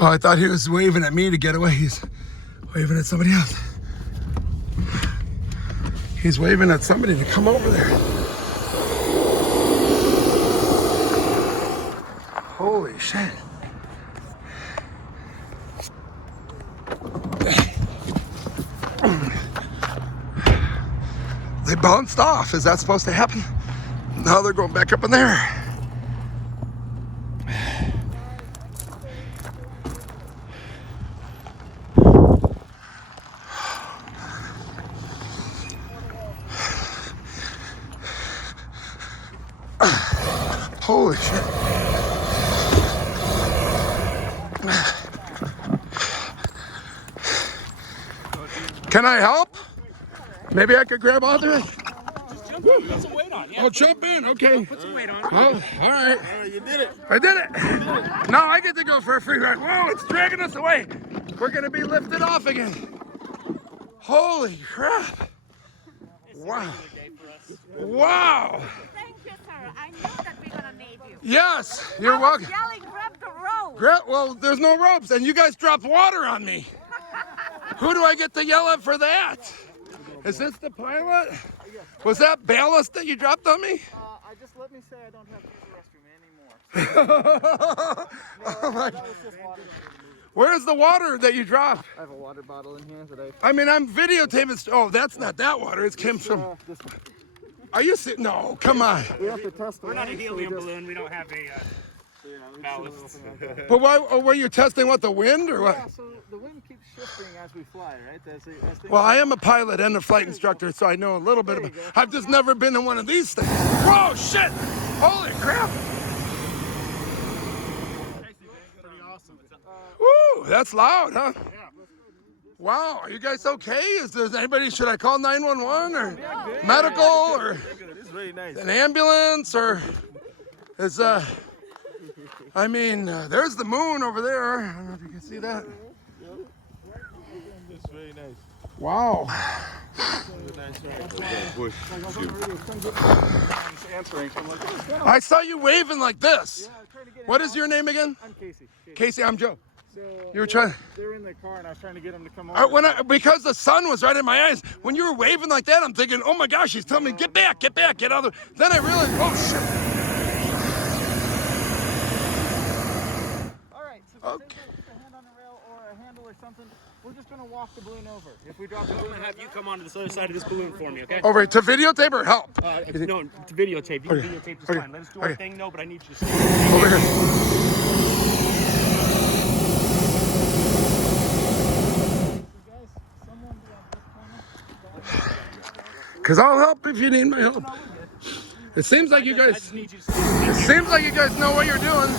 Oh, I thought he was waving at me to get away. He's waving at somebody else. He's waving at somebody to come over there. Holy shit. They bounced off. Is that supposed to happen? Now they're going back up in there. Holy shit. Can I help? Maybe I could grab onto it. Just jump in, put some weight on. Yeah. I'll jump in, okay. Put some weight on. Oh, all right. You did it. I did it. Now I get to go for a free ride. Whoa, it's dragging us away. We're gonna be lifted off again. Holy crap. Wow. Wow. Thank you, sir. I knew that we're gonna need you. Yes, you're welcome. Yelling, grab the rope. Well, there's no ropes, and you guys dropped water on me. Who do I get to yell at for that? Is this the pilot? Was that ballast that you dropped on me? I just let me say I don't have to use the restroom anymore. Oh my. That was just water. Where's the water that you dropped? I have a water bottle in here that I mean, I'm videotaping. Oh, that's not that water. It came from. this one. Are you serious? No, come on. We have to test the We're not a length, so we helium just- balloon. We don't have a ballast. But why? Oh, were you testing what, the wind or what? Yeah, so the wind keeps shifting as we fly, right? As things Well, I am a pilot and a flight instructor, so I know a little bit about. I've just never been in one of these things. Whoa, shit! Holy crap! Pretty awesome. Woo, that's loud, huh? Wow, are you guys okay? Is there anybody? Should I call 911 or medical or It's very nice. an ambulance or is I mean, there's the moon over there. I don't know if you can see that. It's very nice. Wow. Answering. So I'm like, what's going on? I saw you waving like this. Yeah, I'm trying to get What him is out. your name again? I'm Casey. Casey, I'm Joe. So You were trying. they're in the car, and I was trying to get them to come over. Because the sun was right in my eyes. When you were waving like that, I'm thinking, oh my gosh, he's telling me, get back, get out of the. Then I realized, oh shit. All right. So Okay. if there's a hand on a rail or a handle or something, we're just gonna walk the balloon over. If we drop the I'm balloon, gonna have you come onto this other side of this balloon for me, okay? Over to videotape or help? No, to videotape. You can videotape just Okay. fine. Let us do our Okay. thing, no, but I need you to stay. Over here. guys, someone be on this corner. Cause I'll help if you need my help. It seems like you I guys. just need you to stay. It seems like you guys know what you're doing.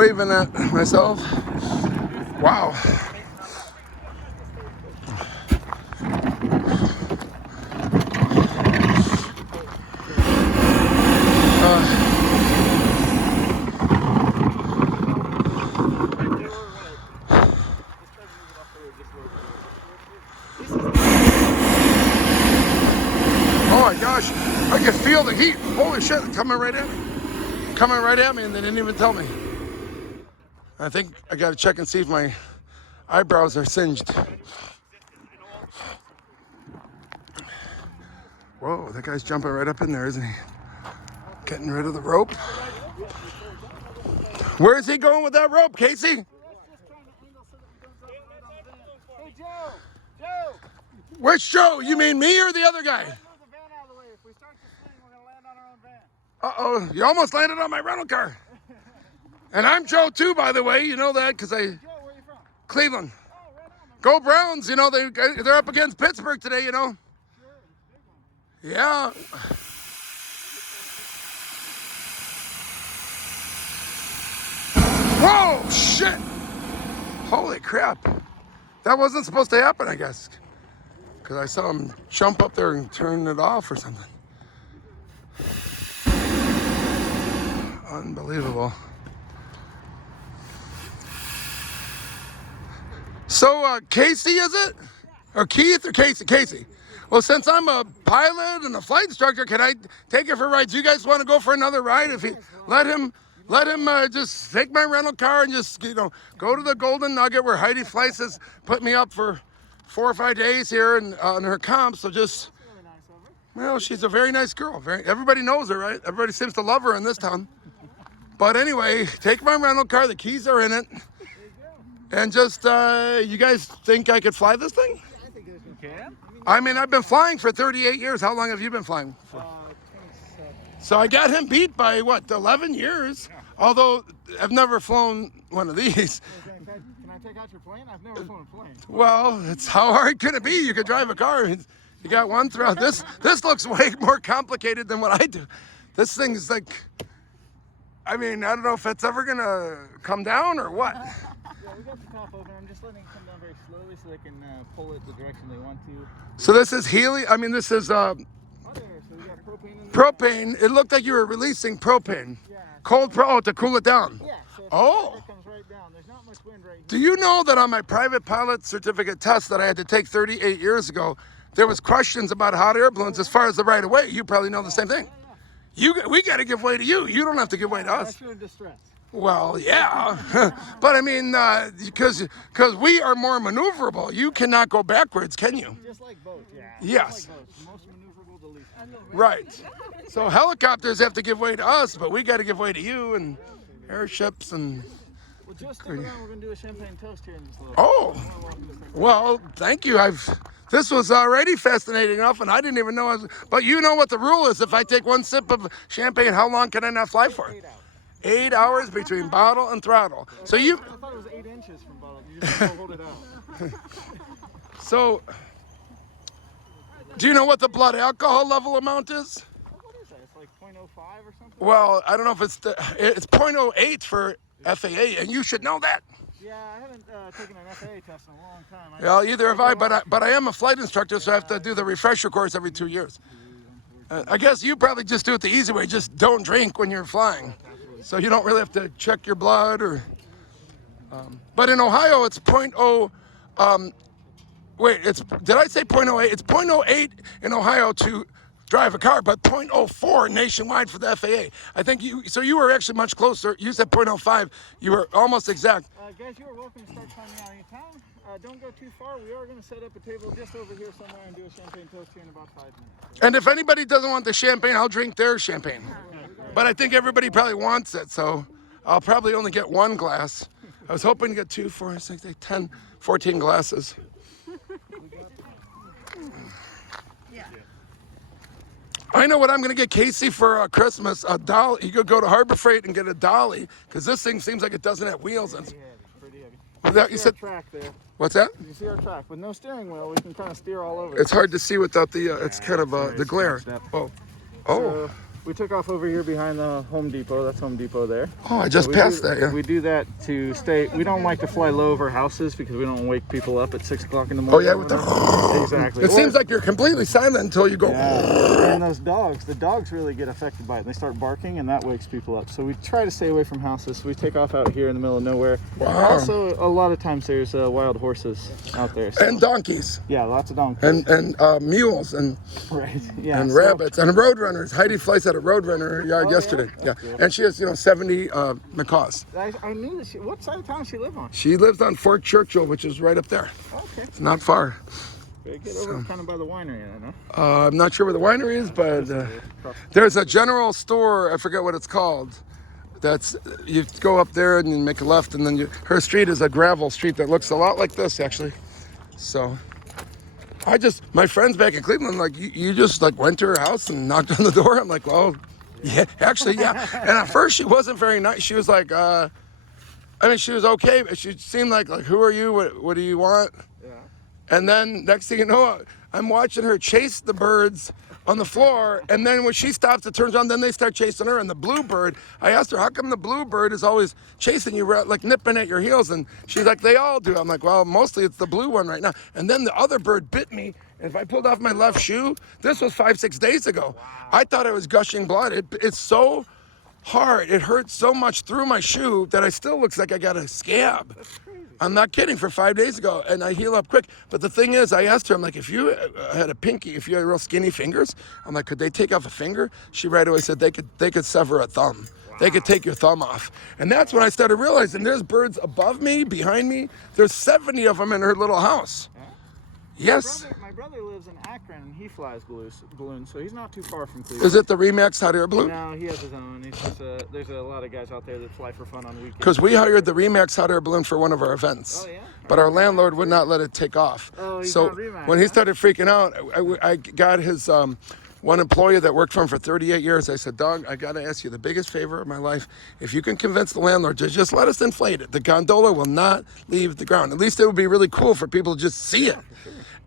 waving at myself. Wow. Oh my gosh, I can feel the heat. Holy shit, coming right at me. Coming right at me, and they didn't even tell me. I think I gotta check and see if my eyebrows are singed. Whoa, that guy's jumping right up in there, isn't he? Getting rid of the rope. Where's he going with that rope, Casey? Hey, Joe! Joe! Which Joe? You mean me or the other guy? Move the van out of the way. If we start to swing, we're going to land on our own van. Uh-oh, you almost landed on my rental car. And I'm Joe too, by the way. You know that because Joe, where are you from? Cleveland. Oh, right on. Go Browns, you know, they're up against Pittsburgh today, you know. Yeah. Whoa, shit. Holy crap. That wasn't supposed to happen, I guess. Because I saw him jump up there and turn it off or something. Unbelievable. So, Casey, is it? Or Keith or Casey? Casey. Well, since I'm a pilot and a flight instructor, can I take it for rides? You guys want to go for another ride? If he let him just take my rental car and just go to the Golden Nugget where Heidi Fleiss has put me up for 4 or 5 days here and on her comp. So just, well, she's a very nice girl. Everybody knows her, right? Everybody seems to love her in this town. But anyway, take my rental car. The keys are in it. And just, you guys think I could fly this thing? I think you can. I mean, I've been flying for 38 years. How long have you been flying for? 27. So I got him beat by, 11 years? Although I've never flown one of these. Can I take out your plane? I've never flown a plane. Well, it's how hard can it be? You could drive a car. You got one throw. This looks way more complicated than what I do. This thing's like, I mean, I don't know if it's ever going to come down or what. Yeah, we got the top open. I'm just letting it come down very slowly so they can pull it the direction they want to. So this is helium. I mean, this is Oh, there. So we got propane in there. propane. It looked like you were releasing propane. Yeah. To cool it down. Yeah. So Oh. it comes right down. There's not much wind right here. Do you know that on my private pilot certificate test that I had to take 38 years ago, there was questions about hot air balloons as far as the right of way? You probably know the same thing. We got to give way to you. You don't have to give way to us. Unless you're in distress. Well, yeah, but I mean, because we are more maneuverable. You cannot go backwards, can you? Just like boats. Yeah. Yes. Just like boats. Most maneuverable, the least. Right. So helicopters have to give way to us, but we got to give way to you and airships and. Well, just stick around. We're gonna do a champagne toast here in just a little. Oh, well, thank you. This was already fascinating enough, and I didn't even know. But you know what the rule is? If I take one sip of champagne, how long can I not fly for? 8 hours. 8 hours between bottle and throttle. So I thought it was 8 inches from bottom. You just have to hold it out. So, do you know what the blood alcohol level amount is? What is that? It's like 0.05 or something? Well, I don't know if it's 0.08 for FAA, and you should know that. Yeah, I haven't taken an FAA test in a long time. Well, either have I, but I am a flight instructor, so I have to do the refresher course every 2 years. I guess you probably just do it the easy way. Just don't drink when you're flying. So you don't really have to check your blood or. But in Ohio, it's 0.0. Did I say 0.08? It's 0.08 in Ohio to drive a car, but 0.04 nationwide for the FAA. I think you were actually much closer. You said 0.05. You were almost exact. Guys, you are welcome to start climbing out anytime. Don't go too far. We are going to set up a table just over here somewhere and do a champagne toast here in about 5 minutes. And if anybody doesn't want the champagne, I'll drink their champagne. But I think everybody probably wants it, so I'll probably only get 1 glass. I was hoping to get 2, 4, 6, 8, 10, 14 glasses. I know what I'm going to get Casey for Christmas, a dolly. You could go to Harbor Freight and get a dolly, because this thing seems like it doesn't have wheels. Pretty heavy. You said, Track there. what's that? You see our track. With no steering wheel, we can kind of steer all over. It's hard to see without the, it's kind of the glare. Oh. So, we took off over here behind the Home Depot. That's Home Depot there. Oh, I just passed that, yeah. We do that to stay. We don't like to fly low over houses because we don't want to wake people up at 6 o'clock in the Oh, morning. yeah, with the... Exactly. It seems like you're completely silent until you go... Yeah. And those dogs, the dogs really get affected by it. They start barking and that wakes people up. So we try to stay away from houses. We take off out here in the middle of nowhere. Wow. Also, a lot of times there's wild horses out there. So. And donkeys. Yeah, lots of donkeys. And mules and... Right. Yeah. And rabbits and roadrunners. Heidi flies at a roadrunner yard yesterday. Yeah. And she has, 70 macaws. I knew that what side of town does she live on? She lives on Fort Churchill, which is right up there. Okay. It's not far. Get over kind of by the winery, I know. I'm not sure where the winery is, but there's a general store, I forget what it's called. That's, you go up there and you make a left, and then her street is a gravel street that looks a lot like this, actually. So... my friends back in Cleveland, like, you just, like, went to her house and knocked on the door. I'm like, well, yeah, actually, yeah. And at first, she wasn't very nice. She was like, she was okay, but she seemed like, who are you? What do you want? Yeah. And then, next thing you know, I'm watching her chase the birds on the floor, and then when she stops, it turns on, then they start chasing her, and the bluebird, I asked her, how come the bluebird is always chasing you, like nipping at your heels? And she's like, they all do. I'm like, well, mostly it's the blue one right now. And then the other bird bit me, and if I pulled off my left shoe, this was 5-6 days ago. Wow. I thought I was gushing blood. It's so hard, it hurts so much through my shoe that I still looks like I got a scab. I'm not kidding, for 5 days ago, and I heal up quick. But the thing is, I asked her, I'm like, if you had a pinky, if you had real skinny fingers, I'm like, could they take off a finger? She right away said they could sever a thumb. Wow. They could take your thumb off. And that's when I started realizing there's birds above me, behind me. There's 70 of them in her little house. Yes. My brother lives in Akron, and he flies balloons, so he's not too far from Cleveland. Is it the Remax hot air balloon? No, he has his own. He's just there's a lot of guys out there that fly for fun on weekends. Because we hired the Remax hot air balloon for one of our events. Oh, yeah? But our landlord would not let it take off. Oh, he's so not Remax, when he started freaking out, I got his one employee that worked for him for 38 years. I said, Doug, I got to ask you the biggest favor of my life. If you can convince the landlord to just let us inflate it, the gondola will not leave the ground. At least it would be really cool for people to just see it.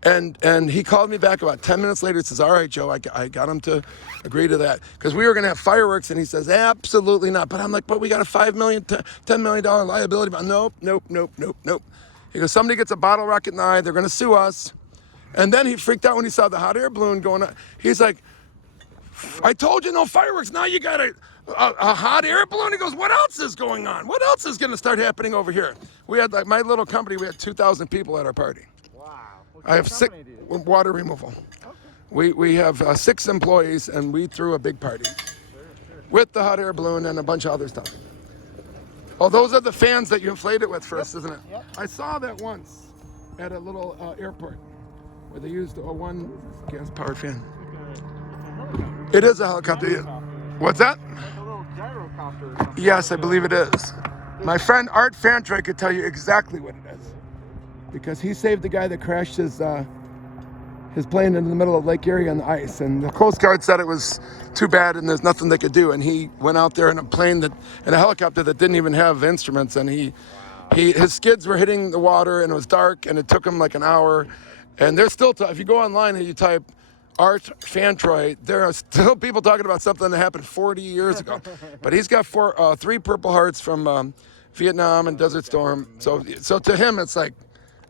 And he called me back about 10 minutes later and says, all right, Joe, I got him to agree to that. Because we were going to have fireworks, and he says, absolutely not. But I'm like, but we got a $5 million, $10 million liability. Nope. He goes, somebody gets a bottle rocket in the eye, they're going to sue us. And then he freaked out when he saw the hot air balloon going up. He's like, I told you no fireworks. Now you got a hot air balloon? He goes, what else is going on? What else is going to start happening over here? We had, like, my little company, we had 2,000 people at our party. I have 6 water removal. Okay. We have 6 employees, and we threw a big party with the hot air balloon and a bunch of other stuff. Oh, those are the fans that you inflate it with first, isn't it? Yep. I saw that once at a little airport where they used one gas-powered fan. It is a helicopter. What's that? Like a little gyrocopter or something. Yes, I believe it is. My friend Art Fantroy could tell you exactly what it is, because he saved the guy that crashed his plane in the middle of Lake Erie on the ice, and the Coast Guard said it was too bad and there's nothing they could do, and he went out there in a helicopter that didn't even have instruments, and his skids were hitting the water, and it was dark, and it took him like an hour, and there's still, if you go online and you type Art Fantroy, there are still people talking about something that happened 40 years ago, but he's got 3 Purple Hearts from Vietnam and Desert Storm, so to him it's like,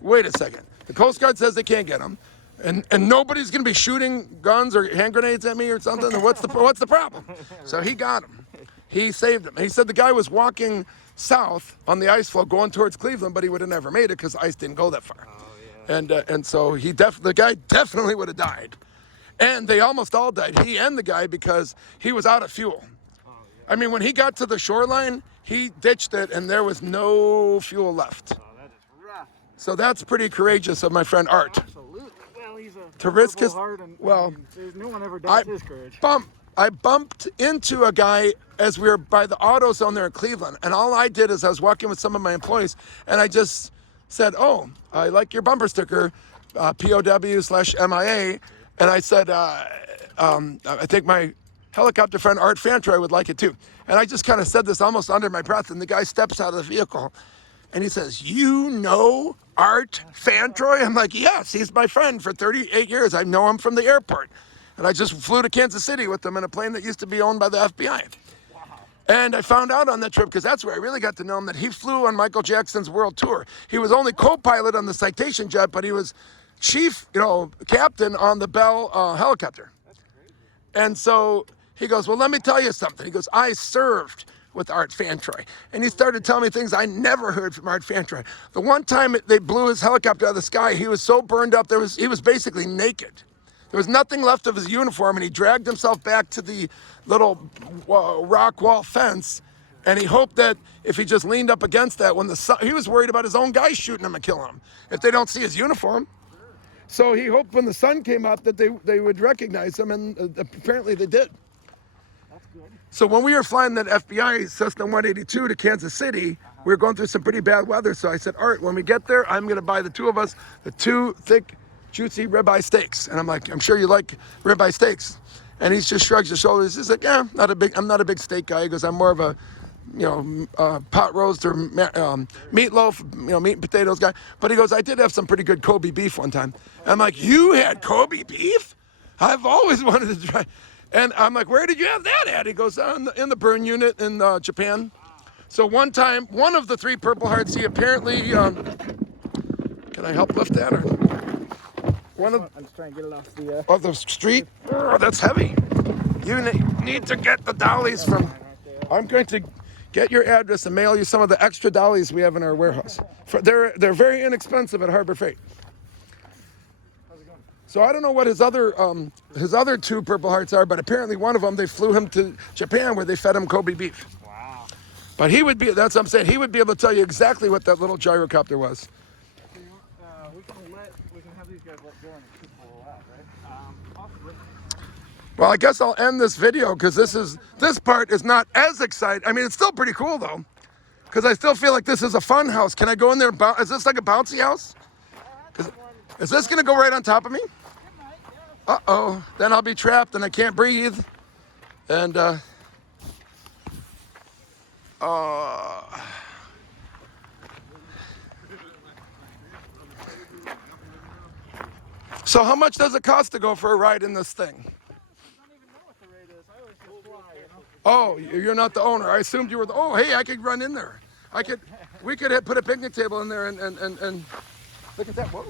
wait a second. The Coast Guard says they can't get him, and nobody's going to be shooting guns or hand grenades at me or something. And what's the problem? So he got him. He saved him. He said the guy was walking south on the ice floe going towards Cleveland, but he would have never made it because ice didn't go that far. Oh, yeah. And so the guy definitely would have died. And they almost all died, he and the guy, because he was out of fuel. Oh, yeah. I mean, when he got to the shoreline, he ditched it, and there was no fuel left. So that's pretty courageous of my friend Art. Absolutely. Well, he's to risk his. No one ever doubts his courage. I bumped into a guy as we were by the auto zone there in Cleveland, and all I did is I was walking with some of my employees, and I just said, "Oh, I like your bumper sticker, POW/MIA," and I said, "I think my helicopter friend Art Fantroy would like it too." And I just kind of said this almost under my breath, and the guy steps out of the vehicle. And he says, you know Art Fantroy? I'm like, yes, he's my friend for 38 years. I know him from the airport. And I just flew to Kansas City with them in a plane that used to be owned by the FBI. And I found out on that trip, because that's where I really got to know him, that he flew on Michael Jackson's world tour. He was only co-pilot on the Citation jet, but he was chief, captain on the Bell helicopter. And so he goes, well, let me tell you something. He goes, I served with Art Fantroy. And he started telling me things I never heard from Art Fantroy. The one time they blew his helicopter out of the sky, he was so burned up, he was basically naked. There was nothing left of his uniform, and he dragged himself back to the little rock wall fence, and he hoped that if he just leaned up against that, when the sun, he was worried about his own guys shooting him and killing him if they don't see his uniform. So he hoped when the sun came up that they would recognize him, and apparently they did. That's good. So when we were flying that FBI Cessna 182 to Kansas City, we were going through some pretty bad weather. So I said, Art, when we get there, I'm going to buy the two of us the 2 thick, juicy ribeye steaks. And I'm like, I'm sure you like ribeye steaks. And he just shrugs his shoulders. He's like, yeah, I'm not a big steak guy. He goes, I'm more of a, pot roast or meatloaf, meat and potatoes guy. But he goes, I did have some pretty good Kobe beef one time. And I'm like, you had Kobe beef? I've always wanted to try. And I'm like, where did you have that at? He goes, in the burn unit in Japan. So one time, one of the 3 Purple Hearts, he apparently, can I help lift that? Or I'm just trying to get it off the... the street? Oh, that's heavy. You need to get the dollies from... I'm going to get your address and mail you some of the extra dollies we have in our warehouse. They're very inexpensive at Harbor Freight. So I don't know what his other 2 Purple Hearts are, but apparently one of them, they flew him to Japan where they fed him Kobe beef. Wow. But that's what I'm saying, he would be able to tell you exactly what that little gyrocopter was. So we can have these guys let go and keep all out, right? Possibly. Well, I guess I'll end this video because this part is not as exciting. I mean, it's still pretty cool though, because I still feel like this is a fun house. Can I go in there? Is this like a bouncy house? Is this gonna go right on top of me? Uh-oh, then I'll be trapped and I can't breathe. And so how much does it cost to go for a ride in this thing? I don't even know what the rate is. I always just fly, Oh, you're not the owner. I assumed you were the, oh, hey, I could run in there. We could put a picnic table in there and look at that, whoa.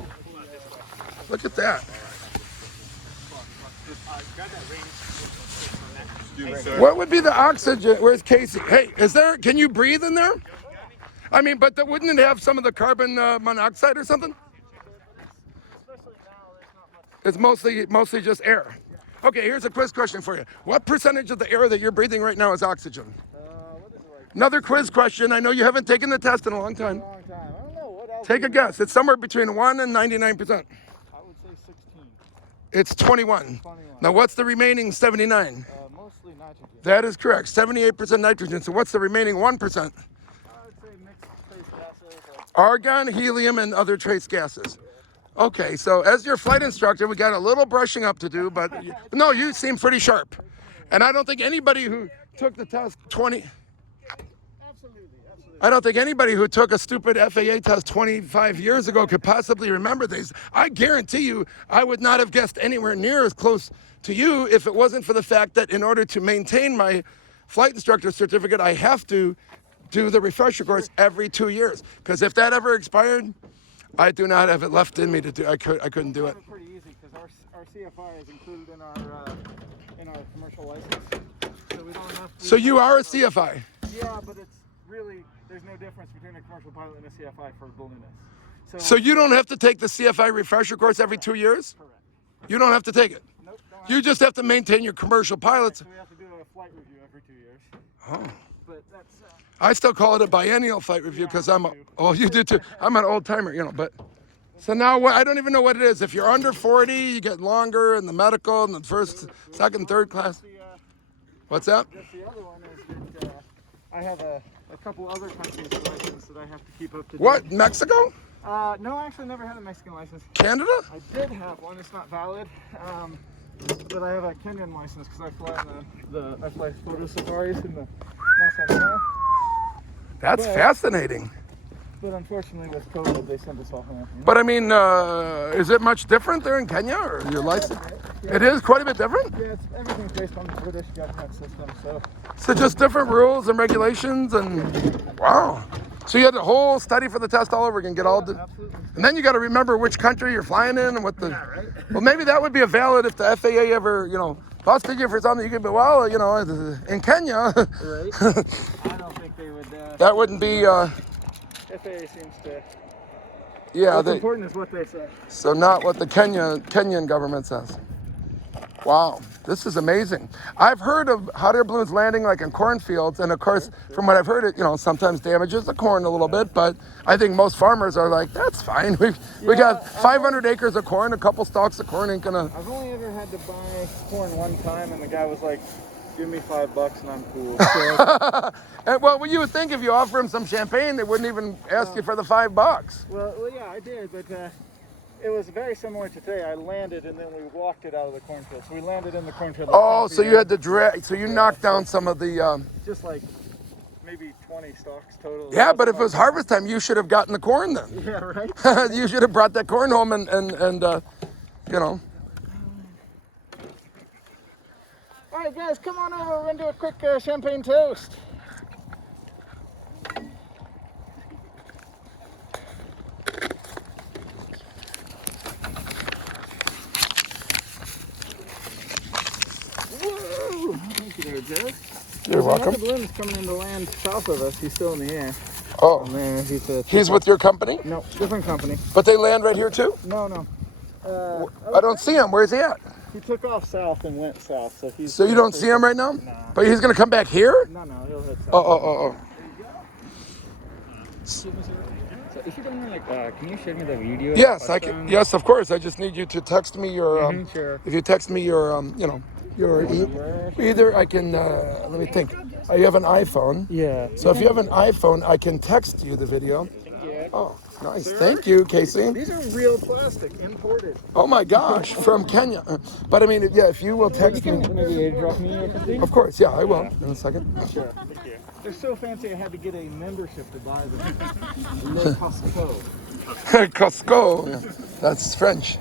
Look at that. What would be the oxygen? Where's Casey? Hey, can you breathe in there? I mean, but wouldn't it have some of the carbon monoxide or something? especially now, there's not much. It's mostly just air. Okay, here's a quiz question for you. What percentage of the air that you're breathing right now is oxygen? What is it like? Another quiz question. I know you haven't taken the test in a long time. Long time. I don't know what else. Take a guess. It's somewhere between 1 and 99%. I would say 16. It's 21. 21. Now, what's the remaining 79? Mostly nitrogen. That is correct. 78% nitrogen. So what's the remaining 1%? I would say mixed trace gases. Argon, helium, and other trace gases. Okay, so as your flight instructor, we got a little brushing up to do, but no, you seem pretty sharp. And I don't think anybody who took the test Absolutely. I don't think anybody who took a stupid FAA test 25 years ago could possibly remember these. I guarantee you, I would not have guessed anywhere near as close to you if it wasn't for the fact that in order to maintain my flight instructor certificate, I have to do the refresher course every 2 years. Because if that ever expired, I do not have it left in me to do. I couldn't do it. It's pretty easy because our CFI is included in our commercial license. So we don't have to. So you are a CFI. Yeah, but it's really there's no difference between a commercial pilot and a CFI for balloonists. So you don't have to take the CFI refresher course every 2 years? Correct. You don't have to take it. Nope. Don't You just have to maintain your commercial pilots. So we have to do a flight review every 2 years. Oh. But that's. I still call it a biennial flight review because you do too. I'm an old timer, but. So now I don't even know what it is. If you're under 40, you get longer in the medical and the first, second, third class. What's that? Just the other one is that I have a couple other countries' license that I have to keep up to date. What, Mexico? No, I actually never had a Mexican license. Canada? I did have one. It's not valid. But I have a Kenyan license because I fly I fly photo safaris in the Masai. That's fascinating. But unfortunately, with COVID, they sent us all home. But I mean, is it much different there in Kenya or your license? It is quite a bit different? Yeah, everything's based on the British government system, so. So just different rules and regulations and wow. So you had a whole study for the test all over again, get all the, Absolutely. and then you got to remember which country you're flying in and what the, Right? well maybe that would be a valid if the FAA ever, busted you for something, you could be, well, in Kenya, Right? I don't think they would. that wouldn't be, FAA seems to. yeah, What's important is what they say. so not what the Kenyan government says. Wow, this is amazing. I've heard of hot air balloons landing like in cornfields, and of course, from what I've heard, it sometimes damages the corn a little bit. But I think most farmers are like, that's fine. We got 500 acres of corn, a couple stalks of corn ain't gonna. I've only ever had to buy corn one time, and the guy was like, "Give me $5 and I'm cool." So, And, well, you would think if you offer him some champagne, they wouldn't even ask you for the $5. well, yeah, I did, but it was very similar to today. I landed and then we walked it out of the cornfield. So we landed in the cornfield. like Oh, 10 so you p.m. had to drag. So you knocked down some of the. Just like maybe 20 stalks total. Yeah, but if it was harvest time, you should have gotten the corn then. Yeah, right? You should have brought that corn home and All right, guys, come on over. We're going to do a quick champagne toast. Whoa! Thank you there, Joe. You're Another welcome. balloon is coming into land south of us. He's still in the air. Oh, And there, he's with your company? No, different company. But they land right here too? No. I don't see him. Where's he at? He took off south and went south, so he's. So you don't see him right now? No. But he's gonna come back here? No, he'll head south. Oh. So if you don't mind, can you share me the video? Yes, I can. Yes, of course. I just need you to text me your. Sure. If you text me your, either I can. Let me think. You have an iPhone. Yeah. So if you have an iPhone, I can text you the video. Yeah. Oh, nice. Thank you, Casey. These are real plastic, imported. Oh my gosh, from Kenya. But I mean, yeah, if you will text me. Maybe airdrop me or something? Of course, yeah, I will in a second. Sure. They're so fancy I had to get a membership to buy them. Le Costco. Costco. Yeah, that's French.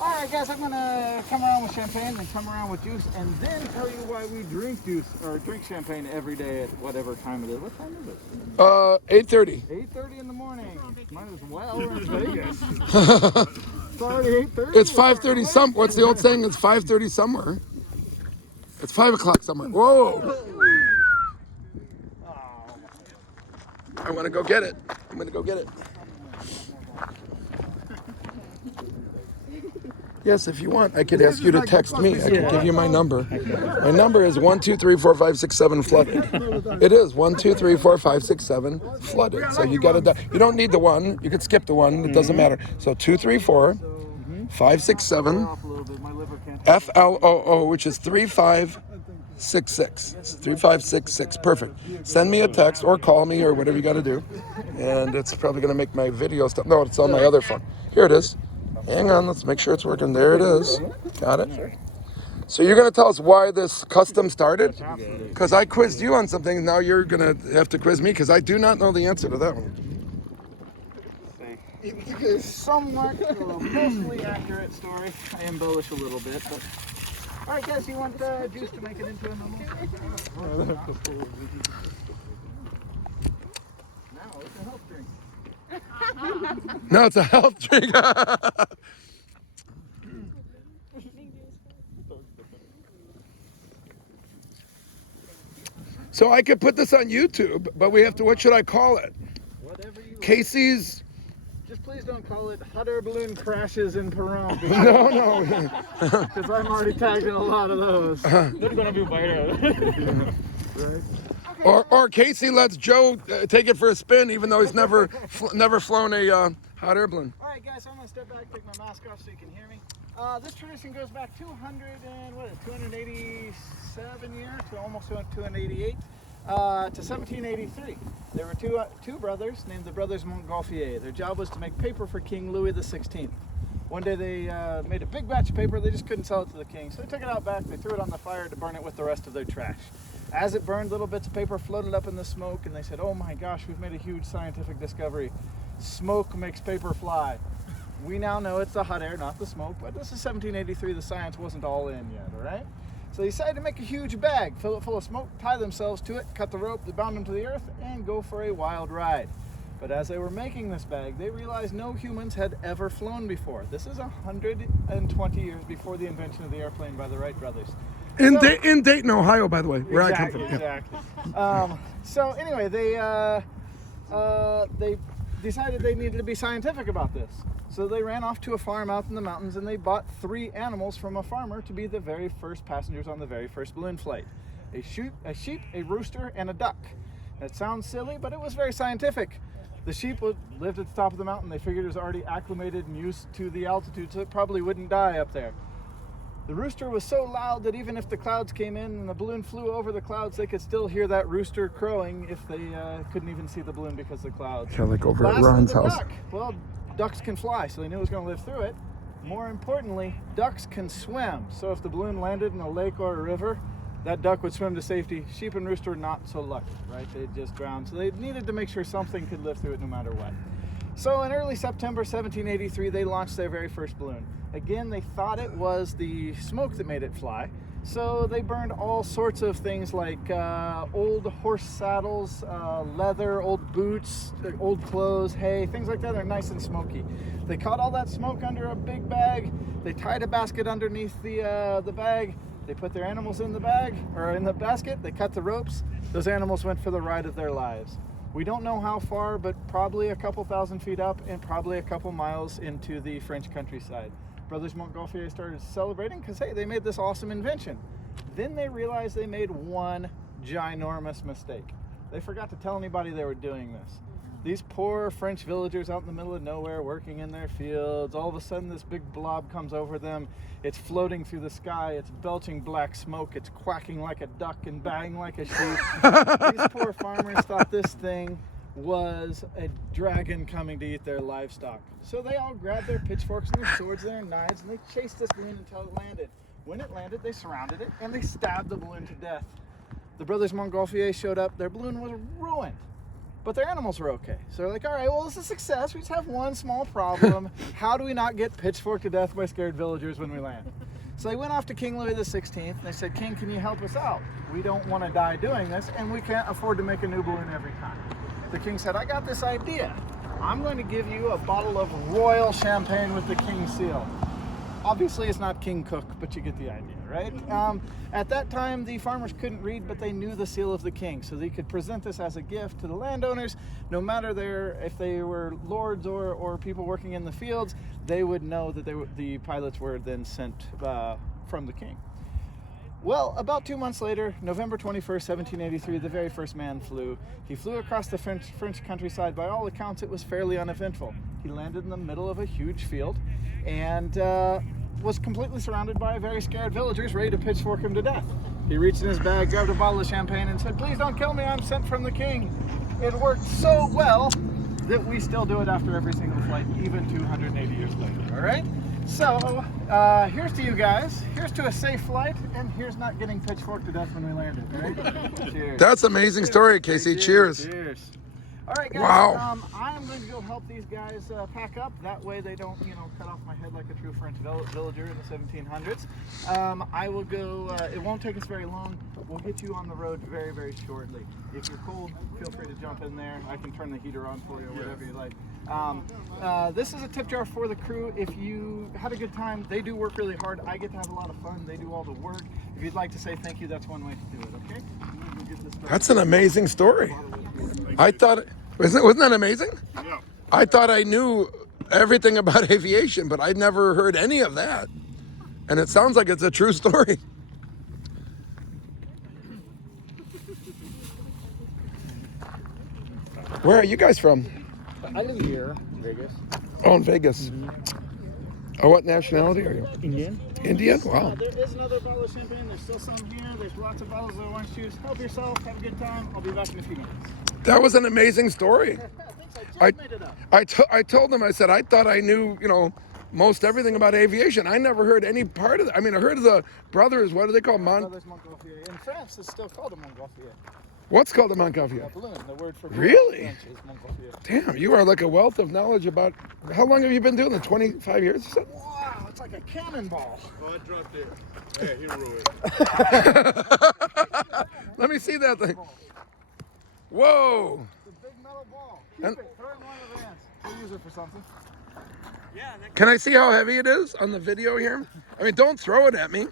Alright guys, I'm gonna come around with champagne and come around with juice and then tell you why we drink juice or drink champagne every day at whatever time it is. What time is it? 8:30. 8:30 in the morning. Might as well. We're in Vegas. It's already 8:30. It's 5:30 some. What's the old saying? It's 5:30 somewhere. It's 5 o'clock somewhere. Whoa! I want to go get it. I'm gonna go get it. Yes, if you want, I could ask you to text me. I could give you my number. My number is 1234567 flooded. It is 1234567 flooded. So you got to. You don't need the one. You could skip the one. It doesn't matter. So 234-567 FLOO, which is 3566. 3566. Perfect. Send me a text or call me or whatever you got to do, and it's probably going to make my video stuff. No, it's on my other phone. Here it is. Hang on, let's make sure it's working. There it is. Got it. So you're going to tell us why this custom started? Because I quizzed you on something. Now you're going to have to quiz me because I do not know the answer to that one. It is somewhat a mostly accurate story. I embellish a little bit, but. Alright guys, you want juice to make it into a normal? Now it's a health drink. No, it's a health drink. So I could put this on YouTube, but we have to, what should I call it? Whatever you Casey's. Just please don't call it hot air balloon crashes in pahrump. No. Because I'm already tagged in a lot of those. They're gonna be viral. Right? Or Casey lets Joe take it for a spin, even though he's never flown a hot air balloon. All right, guys, so I'm going to step back, take my mask off so you can hear me. This tradition goes back 287 years, to almost 288, to 1783. There were two brothers named the Brothers Montgolfier. Their job was to make paper for King Louis XVI. One day they made a big batch of paper. They just couldn't sell it to the king, so they took it out back. They threw it on the fire to burn it with the rest of their trash. As it burned, little bits of paper floated up in the smoke, and they said, "Oh my gosh, we've made a huge scientific discovery. Smoke makes paper fly." We now know it's the hot air, not the smoke, but this is 1783. The science wasn't all in yet, all right? So they decided to make a huge bag, fill it full of smoke, tie themselves to it, cut the rope that bound them to the earth, and go for a wild ride. But as they were making this bag, they realized no humans had ever flown before. This is 120 years before the invention of the airplane by the Wright brothers. In Dayton, Ohio, by the way, where I come from. Exactly. So anyway, they decided they needed to be scientific about this. So they ran off to a farm out in the mountains and they bought 3 animals from a farmer to be the very first passengers on the very first balloon flight. A sheep, a rooster, and a duck. That sounds silly, but it was very scientific. The sheep lived at the top of the mountain. They figured it was already acclimated and used to the altitude, so it probably wouldn't die up there. The rooster was so loud that even if the clouds came in and the balloon flew over the clouds, they could still hear that rooster crowing if they couldn't even see the balloon because of the clouds. Yeah, like over at Lastly, Ron's the house. duck. Well, ducks can fly, so they knew it was going to live through it. More importantly, ducks can swim. So if the balloon landed in a lake or a river, that duck would swim to safety. Sheep and rooster not so lucky, right? They'd just drown. So they needed to make sure something could live through it no matter what. So in early September 1783, they launched their very first balloon. Again, they thought it was the smoke that made it fly. So they burned all sorts of things like old horse saddles, leather, old boots, old clothes, hay, things like that are nice and smoky. They caught all that smoke under a big bag. They tied a basket underneath the bag. They put their animals in the bag, or in the basket. They cut the ropes. Those animals went for the ride of their lives. We don't know how far, but probably a couple thousand feet up and probably a couple miles into the French countryside. Brothers Montgolfier started celebrating because, hey, they made this awesome invention. Then they realized they made one ginormous mistake. They forgot to tell anybody they were doing this. These poor French villagers out in the middle of nowhere working in their fields, all of a sudden this big blob comes over them. It's floating through the sky. It's belching black smoke. It's quacking like a duck and baying like a sheep. These poor farmers thought this thing was a dragon coming to eat their livestock. So they all grabbed their pitchforks and their swords and their knives and they chased this balloon until it landed. When it landed, they surrounded it and they stabbed the balloon to death. The brothers Montgolfier showed up. Their balloon was ruined, but their animals were okay. So they're like, all right, well, this is a success. We just have one small problem. How do we not get pitchforked to death by scared villagers when we land? So they went off to King Louis XVI and they said, King, can you help us out? We don't want to die doing this and we can't afford to make a new balloon every time. The king said, I got this idea. I'm going to give you a bottle of royal champagne with the king's seal. Obviously, it's not King Cook, but you get the idea, right? At that time, the farmers couldn't read, but they knew the seal of the king, so they could present this as a gift to the landowners. No matter if they were lords or people working in the fields, they would know that the pilots were then sent from the king. Well, about 2 months later, November 21st, 1783, the very first man flew. He flew across the French countryside. By all accounts, it was fairly uneventful. He landed in the middle of a huge field and was completely surrounded by very scared villagers ready to pitchfork him to death. He reached in his bag, grabbed a bottle of champagne and said, please don't kill me, I'm sent from the king. It worked so well that we still do it after every single flight, even 280 years later, all right? So, here's to you guys, here's to a safe flight, and here's not getting pitchforked to death when we landed, right? Cheers. That's an amazing story, Casey. Cheers. Cheers. All right, guys, Wow. I am going to go help these guys pack up. That way they don't, cut off my head like a true French villager in the 1700s. I will go, it won't take us very long. We'll hit you on the road very, very shortly. If you're cold, feel free to jump in there. I can turn the heater on for you or whatever you like. This is a tip jar for the crew. If you had a good time, they do work really hard. I get to have a lot of fun. They do all the work. If you'd like to say thank you, that's one way to do it, okay? I'm gonna go get this That's an amazing story. I thought, wasn't that amazing? Yeah. I thought I knew everything about aviation, but I'd never heard any of that. And it sounds like it's a true story. Where are you guys from? I live here, Vegas. Oh, in Vegas. Oh, what nationality are you? Indian. Indian? Wow. There is another bottle of champagne. There's still some here. There's lots of bottles of orange juice. Help yourself. Have a good time. I'll be back in a few minutes. That was an amazing story. Thanks. I just made it up. I told them, I said, I thought I knew, most everything about aviation. I never heard any part of it. I mean, I heard of the brothers, what do they call? Brothers Montgolfier. In France, it's still called a Montgolfier. What's called a Montgolfier? Balloon. The word for balloon Really? in French is Montgolfier. Damn, you are like a wealth of knowledge about. How long have you been doing it? 25 years or something? Wow, it's like a cannonball. Oh, it dropped it. Hey, he ruined Let me see that thing. Whoa. It's a big metal ball. Keep And- it. Throw it in one of the vans. We'll use it for something. Can I see how heavy it is on the video here? I mean, don't throw it at me.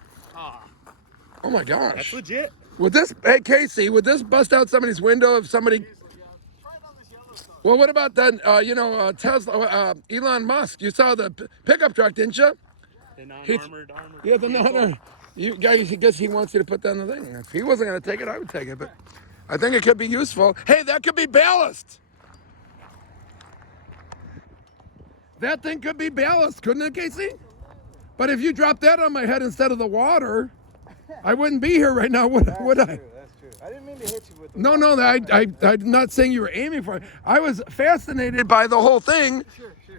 Oh my gosh. That's legit. Would this, hey Casey, would this bust out somebody's window if somebody? Try it on this yellow stuff. Well, what about that? Tesla, Elon Musk. You saw the pickup truck, didn't you? The non-armored armored. Yeah, no. You guys, I guess he wants you to put that on the thing. If he wasn't going to take it, I would take it. But I think it could be useful. Hey, that could be ballast. That thing could be ballast, couldn't it, Casey? But if you dropped that on my head instead of the water, I wouldn't be here right now, would I? That's true. I didn't mean to hit you with the No, I'm not saying you were aiming for it. I was fascinated by the whole thing,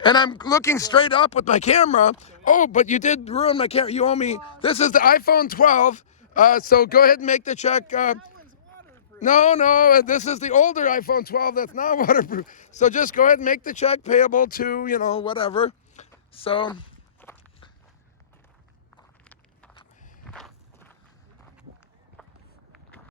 and I'm looking straight up with my camera. Oh, but you did ruin my camera. You owe me. This is the iPhone 12, so go ahead and make the check. No, this is the older iPhone 12 that's not waterproof. So just go ahead and make the check payable to, whatever. So